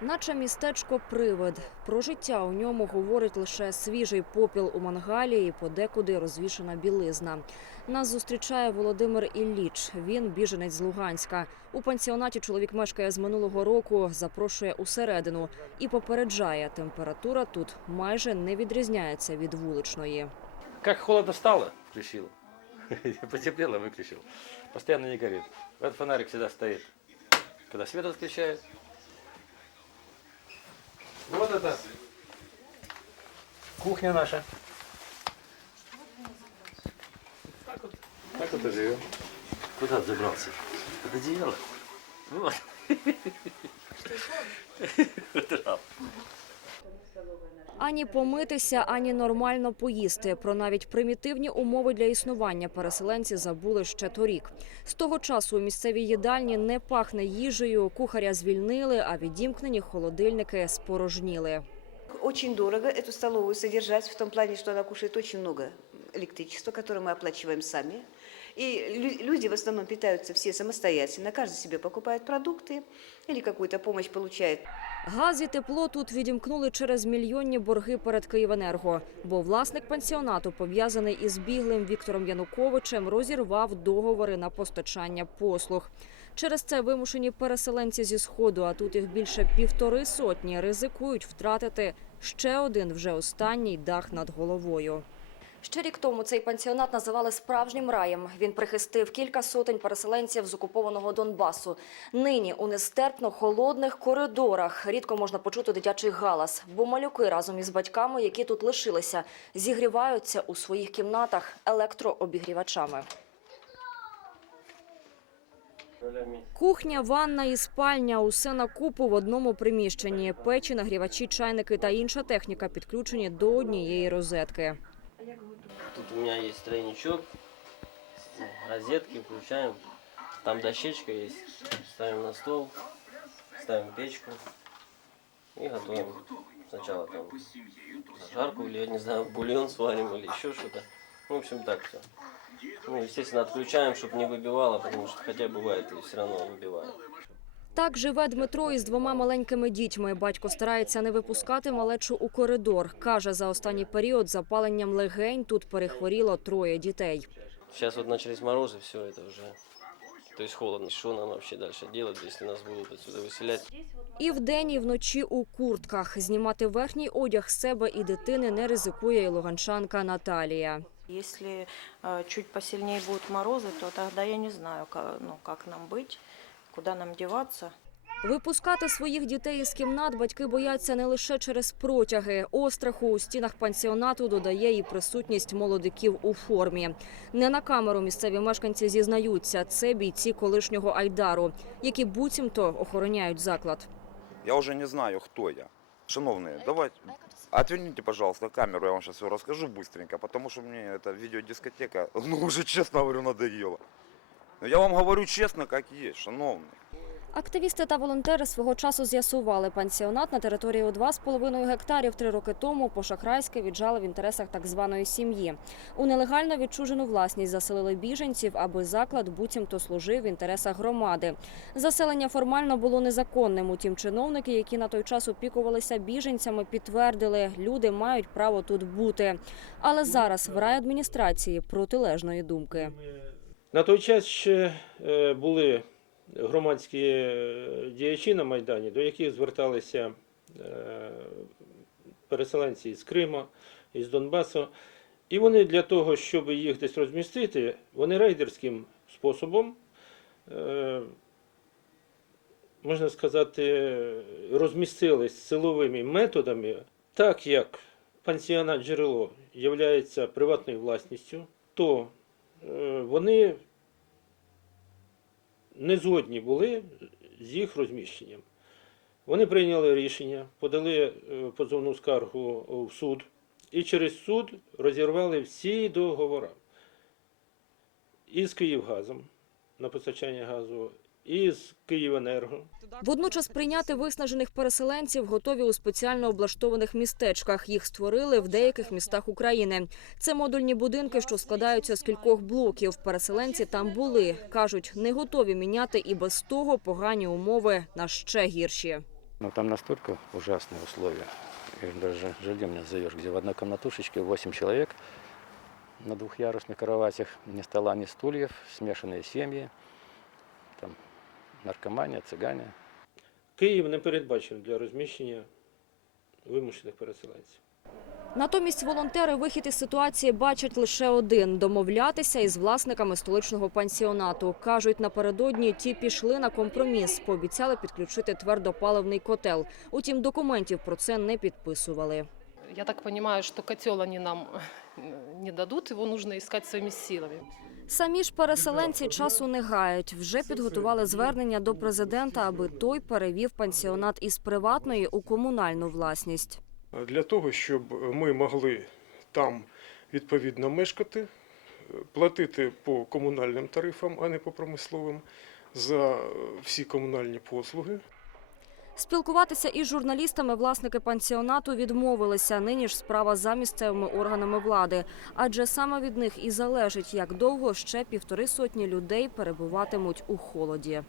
Наче містечко привид. Про життя у ньому говорить лише свіжий попіл у мангалі і подекуди розвішана білизна. Нас зустрічає Володимир Ілліч. Він біженець з Луганська. У пансіонаті чоловік мешкає з минулого року, запрошує усередину і попереджає, температура тут майже не відрізняється від вуличної. Как холодно стало, включил. Потеплело, выключил. Постоянно не горит. Этот фонарик всегда стоит. Когда свет отключают. Вот это кухня наша. Так вот, так вот и живем. Куда ты забрался? Под одеяло? Вот. Удрал. Ані помитися, ані нормально поїсти. Про навіть примітивні умови для існування переселенці забули ще торік. З того часу у місцевій їдальні не пахне їжею, кухаря звільнили, а відімкнені холодильники спорожніли. Очень дорого эту столовую содержать, в том плане, что она кушает очень много электричества, которое мы оплачиваем сами. И лю- люди в основном питаются все самостоятельно, каждый себе покупает продукты или какую-то помощь получает. Газ і тепло тут відімкнули через мільйонні борги перед Київенерго, бо власник пансіонату, пов'язаний із біглим Віктором Януковичем, розірвав договори на постачання послуг. Через це вимушені переселенці зі сходу, а тут їх більше півтори сотні, ризикують втратити ще один вже останній дах над головою. Ще рік тому цей пансіонат називали справжнім раєм. Він прихистив кілька сотень переселенців з окупованого Донбасу. Нині у нестерпно холодних коридорах рідко можна почути дитячий галас, бо малюки разом із батьками, які тут лишилися, зігріваються у своїх кімнатах електрообігрівачами. Кухня, ванна і спальня – усе на купу в одному приміщенні. Печі, нагрівачі, чайники та інша техніка підключені до однієї розетки. Тут у меня есть тройничок, розетки включаем. Там дощечка есть. Ставим на стол, ставим печку и готовим. Сначала там жарку или, я не знаю, бульон сварим или еще что-то. Ну, в общем, так все. Ну, естественно, отключаем, чтобы не выбивало, потому что хотя бывает и все равно выбивает. Так живе Дмитро із двома маленькими дітьми. Батько старається не випускати малечу у коридор. Каже, за останній період запаленням легень тут перехворіло троє дітей. Сейчас вот начались морозы, все это уже. То есть холодно. Что нам вообще дальше делать, если нас будут отсюда выселять? І вдень, і вночі у куртках. Знімати верхній одяг з себе і дитини не ризикує і луганчанка Наталія. Если э, чуть посильнее будут морозы, то тогда я не знаю, ка- ну, как нам быть, куда нам деваться. Випускати своїх дітей із кімнат батьки бояться не лише через протяги. Остраху у стінах пансіонату додає і присутність молодиків у формі. Не на камеру місцеві мешканці зізнаються. Це бійці колишнього Айдару, які буцімто охороняють заклад. Я уже не знаю, кто я. Шановные, давайте, отверните, пожалуйста, камеру, я вам сейчас все расскажу быстренько, потому что мне эта видеодискотека, ну, уже, честно говорю, надоела. Но я вам говорю честно, как есть, шановные. Активісти та волонтери свого часу з'ясували, пансіонат на території у 2,5 гектарів три роки тому по-шахрайськи віджали в інтересах так званої сім'ї. У нелегально відчужену власність заселили біженців, аби заклад буцімто служив в інтересах громади. Заселення формально було незаконним. Утім, чиновники, які на той час опікувалися біженцями, підтвердили, люди мають право тут бути. Але зараз в райадміністрації протилежної думки. На той час ще е, були громадські е, діячі на Майдані, до яких зверталися е, переселенці з Криму, із Донбасу. І вони для того, щоб їх десь розмістити, вони рейдерським способом, можна сказати, розмістились силовими методами, так як пансіонат джерело є приватною власністю, то вони не згодні були з їх розміщенням. Вони прийняли рішення, подали е, позовну скаргу в суд і через суд розірвали всі договори із Київгазом на постачання газу, і з Київенерго. Водночас прийняти виснажених переселенців готові у спеціально облаштованих містечках. Їх створили в деяких містах України. Це модульні будинки, що складаються з кількох блоків. Переселенці там були. кажуть, не готові міняти і без того погані умови на ще гірші. Но там настолько ужасные условия. И даже жилье меня зовешь, где в одной комнатушечке 8 человек на двухъярусных кроватях, ни стола, ни стульев, смешанные семьи, там наркомания, цыгане. Київ не передбачений для розміщення вимушених переселенців. Натомість волонтери вихід із ситуації бачать лише один – домовлятися із власниками столичного пансіонату. Кажуть, напередодні ті пішли на компроміс, пообіцяли підключити твердопаливний котел. Утім, документів про це не підписували. Я так понимаю, что котел они нам не дадут, его нужно искать своими силами. Самі ж переселенці часу не гають. Вже підготували звернення до президента, аби той перевів пансіонат із приватної у комунальну власність. для того, щоб ми могли там відповідно мешкати, платити по комунальним тарифам, а не по промисловим, за всі комунальні послуги. Спілкуватися із журналістами власники пансіонату відмовилися. Нині ж справа за місцевими органами влади. Адже саме від них і залежить, як довго ще півтори сотні людей перебуватимуть у холоді.